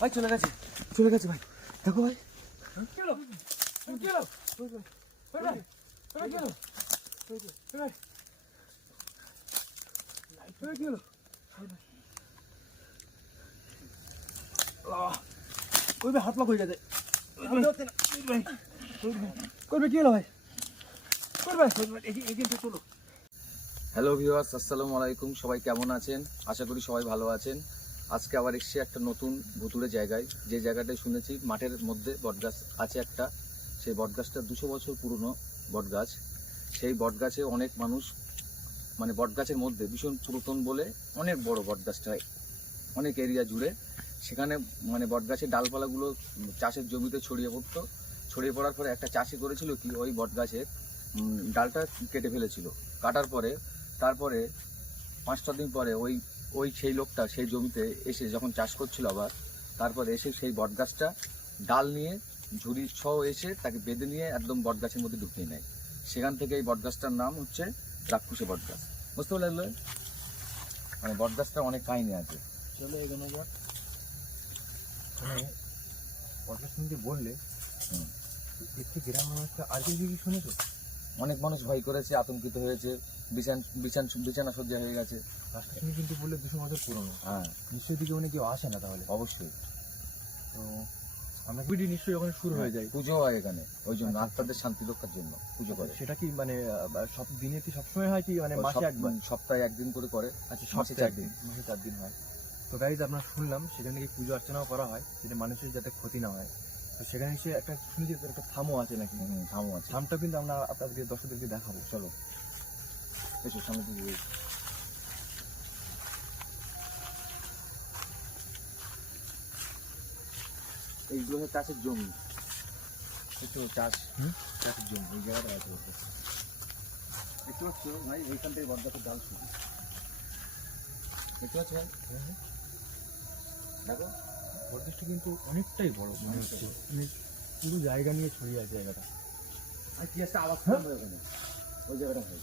ভাই চলে গেছে, চলে গেছে ভাই, দেখো ভাই। হাত লক হয়ে গেছে। করবে কি হলো ভাই? হ্যালো ভিউয়ার্স, আসসালামু আলাইকুম। সবাই কেমন আছেন? আশা করি সবাই ভালো আছেন। আজকে আবার এসেছি একটা নতুন ভুতুড়ে জায়গায়, যে জায়গাটায় শুনেছি মাঠের মধ্যে বটগাছ আছে একটা। সেই বটগাছটা 200 বছর পুরনো বটগাছ। সেই বটগাছে অনেক মানুষ, মানে বটগাছের মধ্যে ভীষণ পুরাতন বলে অনেক বড় বটগাছটা, অনেক এরিয়া জুড়ে। সেখানে মানে বটগাছের ডালপালাগুলো চাষের জমিতে ছড়িয়ে পড়তো। ছড়িয়ে পড়ার পরে একটা চাষি করেছিল কি, ওই বটগাছের ডালটা কেটে ফেলেছিল। কাটার পরে তারপরে 5টা দিন পরে ওই সেই লোকটা সেই জমিতে এসে যখন চাষ করছিল আবার, তারপরে এসে সেই বটগাছটা ডাল নিয়ে ঝুড়ি সহ এসে তাকে বেঁধে নিয়ে একদম বটগাছের মধ্যে ঢুকিয়ে নেয়। সেখান থেকে এই বটগাছটার নাম হচ্ছে রাক্ষসী বটগাছ। বুঝতে পারলে? মানে বটগাছটা অনেক কাহিনী আছে। চলো এগোনো যাক। বটগাছ তুমি যে বললে, একটি গ্রাম মানুষটা আর কি শুনেছো? অনেক মানুষ ভয় করেছে, আতঙ্কিত হয়েছে, বিছানা সজ্জা হয়ে গেছে। রাস্তা তুমি কিন্তু বললে 200 বছর পুরনো। হ্যাঁ, নিশ্চয়ই দিকে অনেক কেউ আসে না তাহলে? অবশ্যই। তো আমরা ভিডিও নিশ্চয়ই ওখানে শুরু হয়ে যায়। পুজো হয় এখানে, ওই জন্য আত্মাদের শান্তি রক্ষার জন্য পুজো করে। সেটা কি মানে সব দিনে কি সবসময় হয় কি, মানে মাসে একবার? সপ্তাহে একদিন করে করে। আচ্ছা, সপ্তাহে একদিন, মাসে 4 দিন হয়। তো গাইজ আপনারা শুনলাম সেখানে নাকি পুজো অর্চনাও করা হয়, যেটা মানুষের যাতে ক্ষতি না হয়। তো সেখানে এসে একটা শুনেছি একটা থামও আছে নাকি? থামও আছে। থামটা কিন্তু আমরা আপনাদেরকে দর্শকদেরকে দেখাবো। চলো এসো সামনে দিকে। এইগুলো হচ্ছে চাষের জমি, একটু চাষের জমি। এই জায়গাটা আছে, দেখতে পাচ্ছ ভাই? ওইখান থেকে বটগাছের ডাল শুরু, দেখতে পাচ্ছ ভাই? দেখো বটগাছটা কিন্তু অনেকটাই বড় মনে হচ্ছে, পুরো জায়গা নিয়ে ছড়িয়ে আছে জায়গাটা। আর কি একটা আওয়াজ হয় ওখানে, ওই জায়গাটা হয়,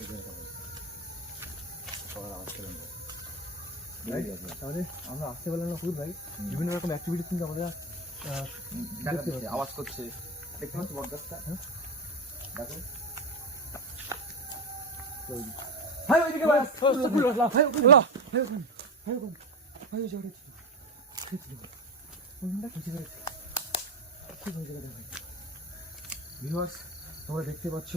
ওই জায়গাটা হয় সবার আওয়াজ করে নেবে। তাহলে আমরা আসতে পারলাম না ভাই, বিভিন্ন রকম অ্যাক্টিভিটি কিন্তু আমাদের আওয়াজ করছে। দেখতে পাচ্ছ বটগাছটা? দেখো ভাই, ওইদিকে ভাই, ভিউয়ার্স, তোমরা দেখতে পাচ্ছ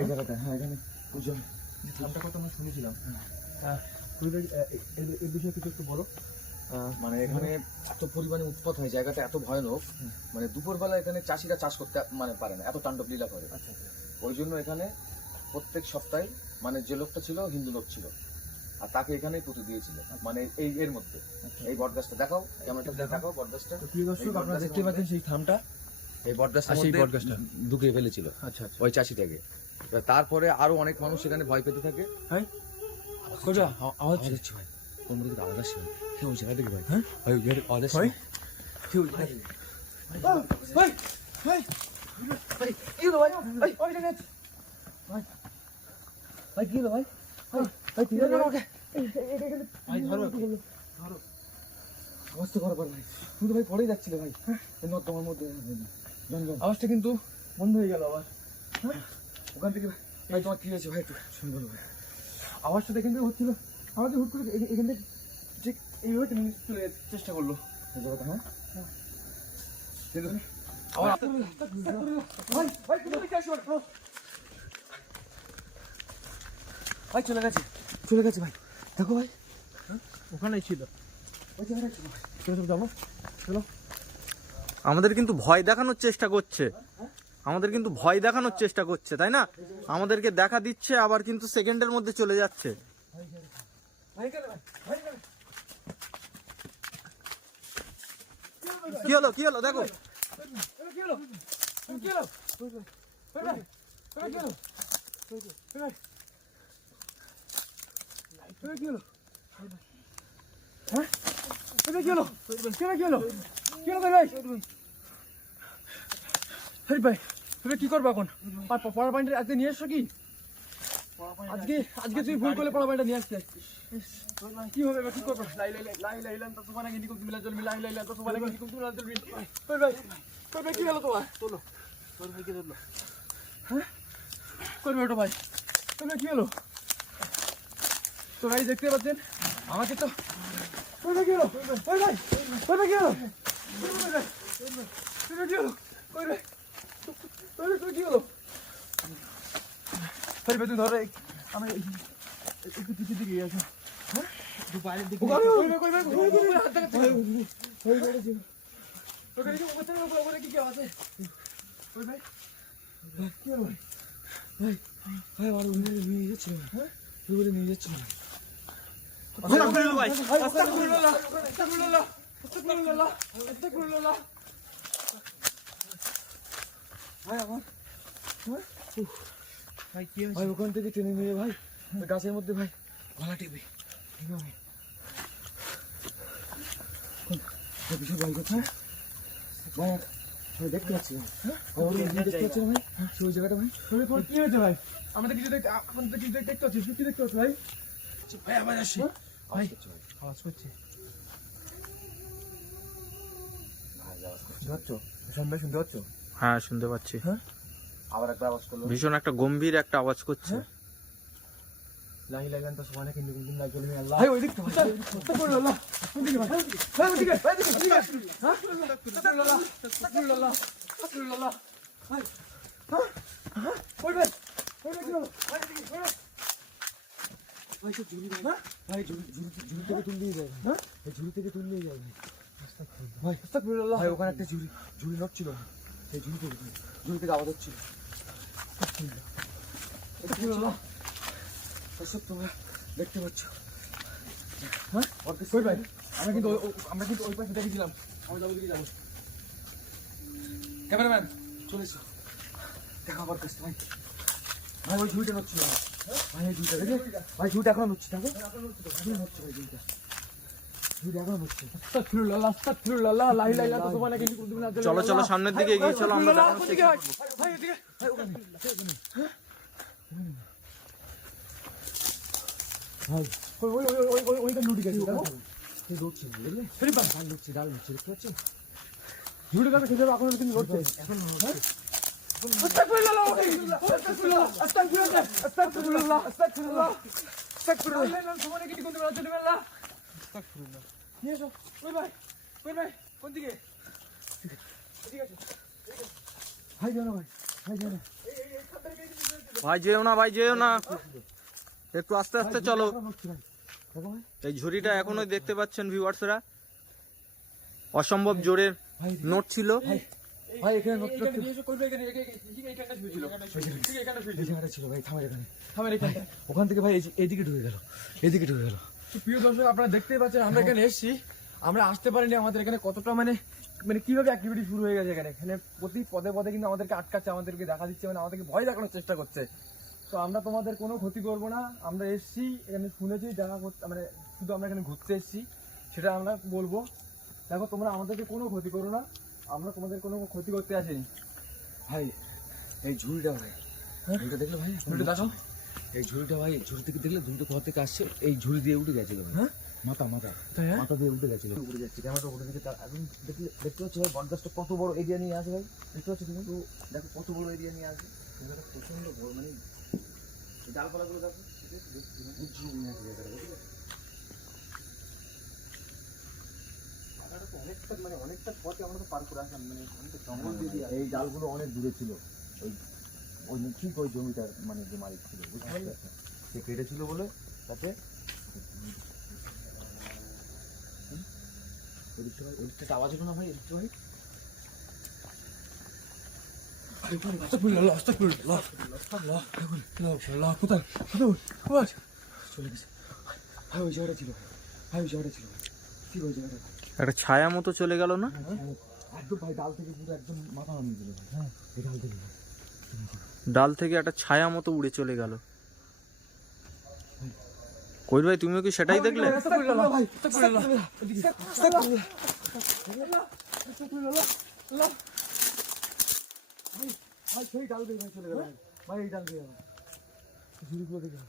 এই জায়গাটা? হ্যাঁ, এখানে পুজো থামটা কথা আমরা শুনেছিলাম। এর বিষয়ে কিছু একটু বলো। মানে এখানে এত পরিমাণে উৎপাত হয়, জায়গাটা এত ভয়ানক। মানে দুপুরবেলা এখানে চাষিরা চাষ করতে মানে পারে না, এত তাণ্ডব লীলা করে। আচ্ছা, ওই জন্য এখানে প্রত্যেক সপ্তাহে মানে যে লোকটা ছিল হিন্দু লোক ছিল, আর তাকে এখানেই পুঁতে দিয়েছিল। মানে এর মধ্যে এই বটগাছটা দেখাও, ক্যামেরাটা দেখাও বটগাছটা। আপনারা দেখতে পাচ্ছেন সেই থামটা, এই বটগাছটা সেই বটগাছটা ঢুকিয়ে ফেলেছিল আচ্ছা ওই চাষিটাকে। তারপরে আরো অনেক মানুষ সেখানে ভয় পেতে থাকে। হ্যাঁ, আওয়াজ হচ্ছে ভাই, তোমরা যদি আওয়াজ আসছে কেউ ওই জায়গা থেকে ভাই। হ্যাঁ, ভাই ওই আওয়াজ আসছে কেউ ভাই, ভাই ভাই ভাই কি হলো ভাই? ভাই ওই জায়গা ভাই, ভাই কি হলো ভাই? ভাই কি হলো? ওকে ভাই ধরো, ধরো, আওয়াজ তো করবার ভাই, কিন্তু ভাই পড়েই যাচ্ছিল ভাই তোমার মধ্যে। আওয়াজটা কিন্তু বন্ধ হয়ে গেল আবার। ওখান থেকে ভাই তোমার কি হয়েছে ভাই একটু শুনে বলো ভাই। আওয়াজটা এখান থেকে হচ্ছিল, আমাদের হুট করে এখান থেকে ঠিক এইভাবে চলে যেতে চেষ্টা করলো এই জায়গাটা। হ্যাঁ, কিন্তু আবার ভাই ভাই তুমি কি আসো? ভাই চলে গেছে, চলে গেছে ভাই, দেখো ভাই। ওখানেই ছিল, ওই জায়গাটা ছিল। চলো যাবো, চলো। আমাদের কিন্তু ভয় দেখানোর চেষ্টা করছে, আমাদের কিন্তু ভয় দেখানোর চেষ্টা করছে, তাই না? আমাদেরকে দেখা দিচ্ছে, আবার কিন্তু সেকেন্ডের মধ্যে চলে যাচ্ছে। কি হলো, কি হলো দেখো? ভাই কি করবো এখন? পড়ার পয়েন্টের আজকে নিয়ে এসছো কি? আজকে তুই ভুল করলে পড়াবাটা নিয়ে আসতে কি হবে এবার কি করবো লাই লাই লাই লাই লাইলাম তো তোমার আগে নিকুম তুমি চলবি লাই লাই তো তোমার আগে নিকুম তুমি চলবি কই ভাই কি হলো তোমার চলো তোর ভাই কি ধরলো হ্যাঁ কই ওটো ভাই তোমরা কি হলো তো ভাই দেখতে পাচ্ছেন আমাকে তো কই ভাই কি হলো কই ভাই কি হলো কি হলো কই রে তোর কি হলো ভাই তুই ধরে আমি একটু পিছিয়ে দিকে আসো হ্যাঁ একটু বাইরের দিকে কই হাত দেখাচ্ছি কই বাইরে ছিল ওখানে কি উপরে উপরে কি আছে কই ভাই কি হলো ভাই ভাই আমার নিয়ে যাচ্ছে হ্যাঁ তুই নিয়ে যাচ্ছে ভাই ওখান থেকে টেনে নিয়ে ভাই গাছের মধ্যে ভাই গলা টিপে ভাই কোথায় ভাই দেখতে পাচ্ছি দেখতে পাচ্ছি ভাই ওই জায়গাটা ভাই কি হয়েছে ভাই আমাদের কিছু দেখতে দেখতে পাচ্ছি কি দেখতে পাচ্ছি ভাই ভাই আবার আসছি ভাই আওয়াজ করছে শুনতে পাচ্ছ ভাই শুনতে পাচ্ছ হ্যাঁ শুনতে পাচ্ছি হ্যাঁ আবার একটা আওয়াজ করলো ভীষণ একটা গম্ভীর একটা আওয়াজ করছে লাই লাগান তো সমানে কিন্তু কিন্তু না চলে আল্লাহ ভাই ওই দিক তো করে আল্লাহ কোন দিকে ভাই ভাই ওদিকে ভাই দিকে হ্যাঁ আল্লাহ আল্লাহ আল্লাহ ভাই হ্যাঁ ওই ভাই কি হলো ভাই দিকে ভাই সব ঝুলি ভাই ভাই ঝুলি থেকে তুল দিয়ে যায় হ্যাঁ এই ঝুলি থেকে তুল দিয়ে যায় ভাই আস্তাগফিরুল্লাহ ভাই ওখানে একটা ঝুলি নট ছিল সেই ঝুলি থেকে আওয়াজ হচ্ছিল আস্তাগফিরুল্লাহ সব তোমরা দেখতে পাচ্ছ হ্যাঁ কই ভাই আমরা কিন্তু ওই পাশে দেখেছিলাম আমরা যাবো দিকে যাবো ক্যামেরাম্যান চলে এসো দেখা আবার কাছে ভাই ভাই ওই ঝুড়িটা নচ্ছিল ভাই এই ঝুড়িটা দেখে ভাই ঝুড়িটা এখন নচ্ছে দেখো এখন নচ্ছে ভাই ঝুড়িটা এখন নচ্ছে আস্তাগফিরুল্লাহ লা ইলাহা ইল্লাল্লাহ সুবহানাকা ইন্নী কুনতু মিনাজ জালিমিন চলো চলো সামনের দিকে এগিয়ে চলো আমরা দেখানোর চেষ্টা করব ভাই এদিকে ভাই ওখানে ভাই ওইটা লুটি গেছে সেই লুটছে বুঝলে ফেরি পাস ভাই লুটছে ডাল লুটছে দেখতে পাচ্ছেন লুটে কাছে খেতে এখন কিন্তু লুটছে এখন আস্তাগফিরুল্লাহ আস্তাগফিরুল্লাহ আস্তাগফিরুল্লাহ আস্তাগফিরুল্লাহ আস্তাগফিরুল্লাহ নাম সুবহানাকা ইন্নী কুনতু মিনাজ জালিমিন আস্তাগফিরুল্লাহ নিয়ে এসো ওই ভাই কোন দিকে ঠিক আছে ভাই জানো ভাই ভাই যেও না একটু আস্তে আস্তে চলো এই ঝুড়িটা এখনো দেখতে পাচ্ছেন ভিউয়ার্সরা অসম্ভব জোরের নোট ছিল ভাই এখানে নোট ছিল ভাই থামের এখানে ওখান থেকে ভাই এদিকে ঢুকে গেল প্রিয় দর্শক আপনারা দেখতেই পাচ্ছেন আমরা এখানে এসেছি আমরা আসতে পারিনি আমাদের এখানে কতটা মানে কিভাবে অ্যাক্টিভিটি শুরু হয়ে গেছে এখানে প্রতি পদে পদে কিন্তু আমাদেরকে আটকাচ্ছে আমাদেরকে দেখা দিচ্ছে মানে আমাদেরকে ভয় দেখানোর চেষ্টা করছে তো আমরা তোমাদের কোনো ক্ষতি করবো না আমরা এসেছি এখানে শুনেছি দেখা করতে মানে শুধু আমরা এখানে ঘুরতে এসেছি সেটা আমরা বলবো দেখো তোমরা আমাদেরকে কোনো ক্ষতি করো না আমরা তোমাদের কোনো ক্ষতি করতে আসিনি ভাই এই ঝুড়িটা ভাই ঝুড়িটা দেখলে ভাই ঝুড়িটা দেখো এই ঝুড়িটা ভাই ঝুড়ি থেকে দেখলে ঝুড়িটা কোথা থেকে আসছে এই ঝুড়ি দিয়ে উঠে গেছিল হ্যাঁ মাথা দিয়ে উঠে গেছিল উঠে যাচ্ছে ক্যামেরাটা উঠে দিকে তার এখন দেখতে পাচ্ছ ভাই বটগাছটা কত বড় এরিয়া নিয়ে আসে ভাই দেখতে পাচ্ছ তুমি তো দেখো কত বড় এরিয়া নিয়ে আসে প্রচন্ড বড় মানে ডালপালাগুলো দেখো অনেকটা পথে আমরা তো পার করে আসলাম মানে জঙ্গল দিয়ে এই ডালগুলো অনেক দূরে ছিল ওই ঠিক ওই জমিটার মানে যে মালিক ছিল বুঝতে পারছো সে কেটেছিল বলে তাতে ওদিকটা আওয়াজ হলো না ভাই এদিকটা ভাই কোথায় চলে গেছে ভাই ওই জায়গাটা ছিল কি ওই জায়গাটা একটা ছায়া মতো চলে গেল না একদম ভাই ডাল থেকে পুরো একদম মাথা নামিয়ে দিল হ্যাঁ এই ডাল থেকে একটা ছায়া মতো উড়ে চলে গেল কইর ভাই তুমিও কি সেটাই দেখলে ঝুড়িগুলো দেখে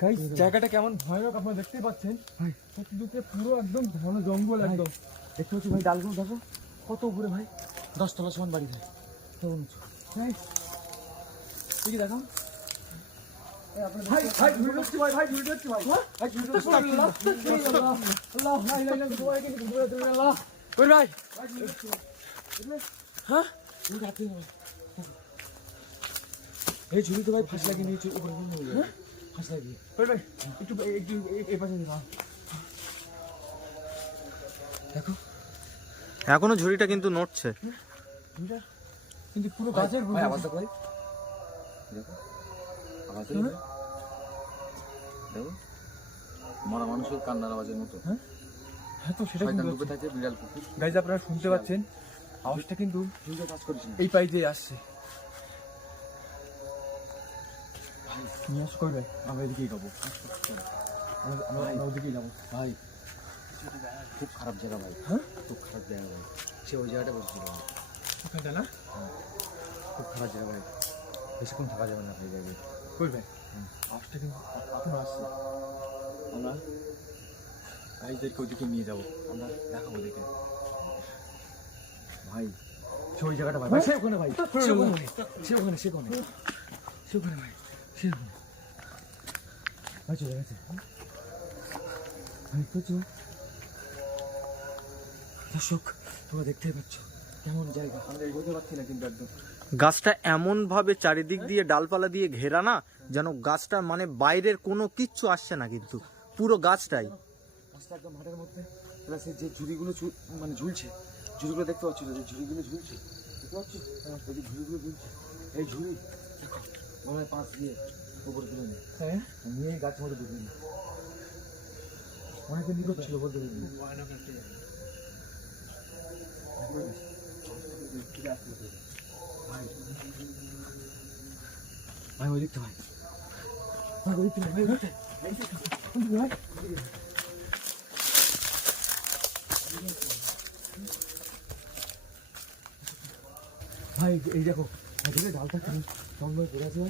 গাইস জায়গাটা কেমন ভয়ানক আপনারা দেখতেই পাচ্ছেন ভাই চতুর্দিকে পুরো একদম ঘন জঙ্গল একদম দেখতে পাচ্ছি ভাই ডালগুলো দেখো কত উপরে ভাই 10 তলা সমান বাড়ি ভাই কেমন উঁচু ভাই কি দেখো ভাই ভাই ভিডিও হচ্ছে ভাই ভাই ভিডিও হচ্ছে ভাই ভাই ভিডিও হচ্ছে আল্লাহ আল্লাহ লা ইলাহা ইল্লাল্লাহ আল্লাহ ওই ভাই হ্যাঁ এই রাতে এই ঝুড়ি তো ভাই ফাঁস লাগিয়ে নিয়েছে উপরে ফাঁস লাগিয়ে ওই ভাই একটু একটু এই পাশে দাও দেখো এখনো ঝুড়িটা কিন্তু নড়ছে। ঝুড়িটা কিন্তু পুরো গাছের ভাই আওয়াজ দেখো ভাই দেখো আওয়াজ দেখো দেখো মরা মানুষের কান্নার আওয়াজের মতো। হ্যাঁ তো সেটা শয়তান কিন্তু ডুবে থাকে বিড়াল কুকুর। গাইজ আপনারা শুনতে পাচ্ছেন আওয়াজটা কিন্তু ঝুড়িটা কাজ করিস না এই পাই দিয়ে আসছে নিয়ে আস করবে আমরা এদিকেই যাবো আমরা ওদিকেই যাবো ভাই খুব খারাপ জায়গা ভাই হ্যাঁ খুব খারাপ জায়গা ভাই সে ওই জায়গাটা বসছিল ভাই। ওখানটা না খুব খারাপ জায়গা ভাই বেশিক্ষণ থাকা যাবে না ভাই জায়গায় করবে আওয়াজটা কিন্তু এখন আসছে আমরা গাইজদেরকে ওদিকে নিয়ে যাবো আমরা দেখাবো ওদিকে ভাই সে ওই জায়গাটা ভাই সে ওখানে ভাই সে ওখানে সে ওখানে সে ওখানে সে ওখানে ভাই সে ওখানে ভাই চলে গেছে ভাই প্রচুর দর্শক তোমরা দেখতেই পাচ্ছ কেমন জায়গা আমরা এগোতে পারছি না কিন্তু একদম গাছটা এমন ভাবে চারিদিক দিয়ে ডালপালা দিয়ে ঘেরা না, যেন গাছটা মানে বাইরের কোনো কিচ্ছু আসছে না, কিন্তু পুরো গাছটাই। রাস্তা একদম মাঠের মধ্যে প্লাস যে ঝুড়িগুলো মানে ঝুলছে, ঝুড়িগুলো দেখতে পাচ্ছ যে ঝুড়িগুলো ঝুলছে দেখতে পাচ্ছ, এই যে ঝুড়িগুলো ঝুলছে, এই ঝুড়ি দেখো গলায় পাঁচ দিয়ে উপর তুলে নিয়ে হ্যাঁ নিয়ে গাছ মধ্যে ঢুকে নিয়ে অনেকদিন নিকট ছিল বলতে পারি ভাই ভাই ওই দেখতে ভাই ভাই ওই দেখতে ভাই ভাই ভাই এই দেখো ভাই ডালটা জঙ্গল পড়ে আছে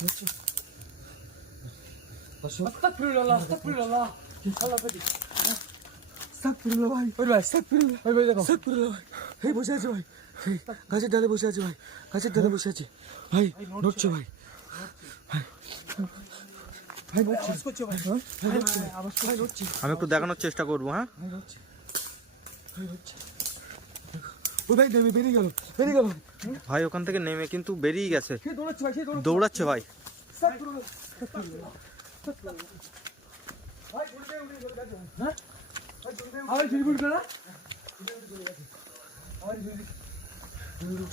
বুঝছো আস্তাগফিরুল্লাহ আস্তাগফিরুল্লাহ আস্তাগফিরুল্লাহ ভাই ওই ভাই আস্তাগফিরুল্লাহ ভাই ভাই দেখো আস্তাগফিরুল্লাহ ভাই এই বসে আছে ভাই এই গাছের ডালে বসে আছে ভাই গাছের ডালে বসে আছে ভাই নড়ছে ভাই ভাই আওয়াজ করছে ভাই আওয়াজ ভাই নড়ছে আমি একটু দেখানোর চেষ্টা করবো। হ্যাঁ ভাই নড়ছে ভাই নড়ছে ওই ভাই দেবে বেরিয়ে গেল ভাই ওখান থেকে নেমে কিন্তু বেরিয়ে গেছে, সে দৌড়াচ্ছে ভাই সে দৌড়াচ্ছে ভাই।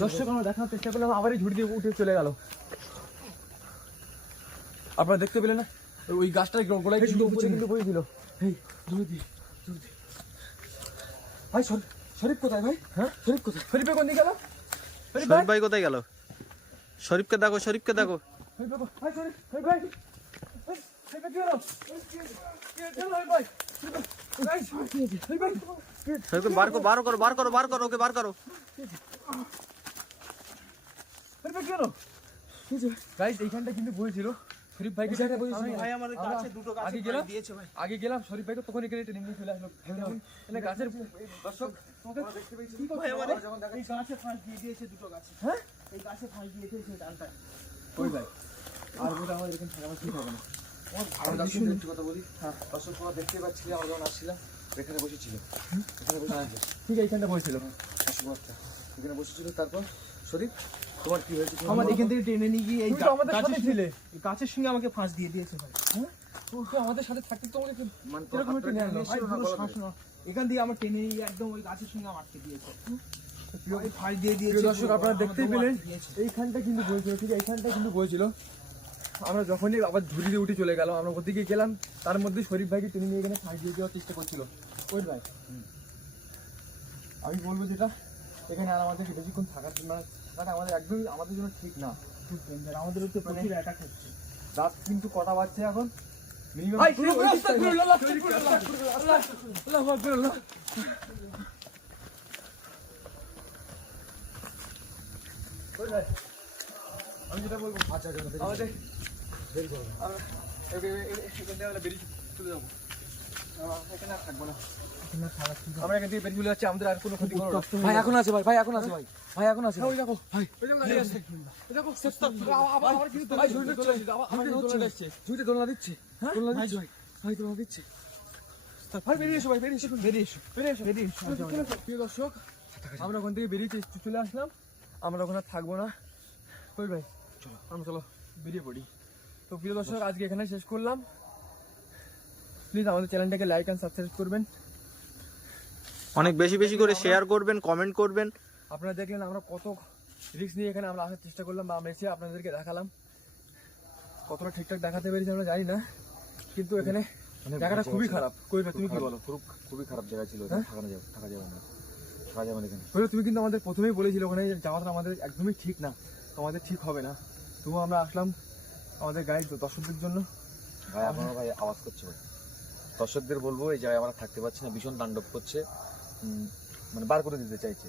দর্শক আমরা দেখানোর চেষ্টা করলাম, আবার ঝুড়ি দিয়ে উঠে চলে গেল। আপনারা দেখতে পেলেন না ওই গাছটা গোলায় কিন্তু পড়েছিল। এই ঝুড়ি দিয়ে ভাই শরীফ কোথায় ভাই? হ্যাঁ শরীফ কোথায়? শরীফে কোন দিকে গেল? শরীফ ভাই কোথায় গেল? শরীফকে দেখো, শরীফকে দেখো। শরীফকে বার করো, ওকে বার করো। এইখানটা কিন্তু বলেছিল শরীফ ভাইকে আগে গেলাম শরীফ ভাইকে তখন এখানে ট্রেনিং নিয়ে চলে আসলো গাছের দর্শক হ্যাঁ এই গাছে ফাঁস দিয়ে দিয়েছে ডালটা ওই ভাই আর বোধ আমাদের এখানে থাকা ঠিক হবে না। একটু কথা বলি, দর্শক তোমরা দেখতে পাচ্ছিলে আমরা যখন আসছিলাম এখানে বসেছিল, ঠিক এইখানটা বসেছিল এখানে বসেছিল। তারপর শরীফ তোমার কি হয়েছে? আমার এখান থেকে টেনে নিয়ে গিয়ে এই গাছের ছিলে গাছের সঙ্গে আমাকে ফাঁস দিয়ে দিয়েছে ভাই। হ্যাঁ আমাদের সাথে থাকতে তো আমাকে এরকম টেনে আনলো এখান দিয়ে আমার টেনে নিয়ে একদম ওই গাছের সঙ্গে আমার আটকে দিয়েছে। ফাঁস দিয়ে দিয়েছে। দর্শক আপনারা দেখতেই পেলেন এইখানটা কিন্তু বলেছিল, ঠিক এইখানটা কিন্তু বলেছিল। আমরা যখনই আবার ঝুড়ি দিয়ে উঠে চলে গেলাম, আমরা ওদিকে গেলাম, তার মধ্যে শরীফ ভাইকে টেনে নিয়ে এখানে ফাঁস দিয়ে দেওয়ার চেষ্টা করছিল ওই ভাই। আমি বলবো যেটা এখানে আর আমাদের বেশিক্ষণ থাকার জন্য আমাদের একদমই আমাদের জন্য ঠিক না। আমাদের হচ্ছে প্রচুর অ্যাটাক হচ্ছে। রাত কিন্তু কটা বাজছে এখন? আমি যেটা বলবো আচ্ছা আমাদের এখান থেকে আমরা বেরিয়ে চলে যাবো, এখানে আর থাকবো না। আমরা এখান থেকে বেরিয়ে চলে যাচ্ছি, আমাদের আর কোনো ক্ষতি করো না। ভাই এখন আছে ভাই এখন আছে ভাই এখন আছে ওই দেখো ভাই, ওই দেখো দাঁড়িয়ে আছে। ওই দেখো আবার কি ভাই ঝুড়িতে দোলনা দিচ্ছে ঝুড়িতে দোলনা দিচ্ছে দোলনা দিচ্ছে ভাই দোলনা দিচ্ছে ভাই বেরিয়ে এসো ভাই, বেরিয়ে এসো, বেরিয়ে এসো, বেরিয়ে এসো, বেরিয়ে এসো। প্রিয় দর্শক, আমরা ওখান থেকে বেরিয়ে চলে আসলাম, আমরা ওখানে থাকবো না। কই ভাই চলো, আমরা চলো বেরিয়ে পড়ি। তো প্রিয় দর্শক, আজকে এখানে শেষ করলাম। প্লিজ আমাদের চ্যানেলটাকে লাইক অ্যান্ড সাবস্ক্রাইব করবেন। অনেক বেশি বেশি করে শেয়ার করবেন, কমেন্ট করবেন। আপনারা দেখলেন আমরা কত রিস্ক নিয়ে এখানে আমরা আসার চেষ্টা করলাম, বা আমরা এসে আপনাদেরকে দেখালাম। কতটা ঠিকঠাক দেখাতে পেরেছি আমরা জানি না, কিন্তু এখানে জায়গাটা খুবই খারাপ। কই ভাই তুমি কি বলো? খুবই খারাপ জায়গা ছিল, থাকা যাবে না এখানে। কই তুমি কিন্তু আমাদের প্রথমেই বলেছিলে ওখানে যাওয়াটা আমাদের একদমই ঠিক না, আমাদের ঠিক হবে না। তবুও আমরা আসলাম আমাদের গাইড দর্শকদের জন্য। ভাই এখনো ভাই আওয়াজ করছে ভাই, দর্শকদের বলবো এই জায়গায় আমরা থাকতে পারছি না, ভীষণ তাণ্ডব করছে, মানে বার করে দিতে চাইছে।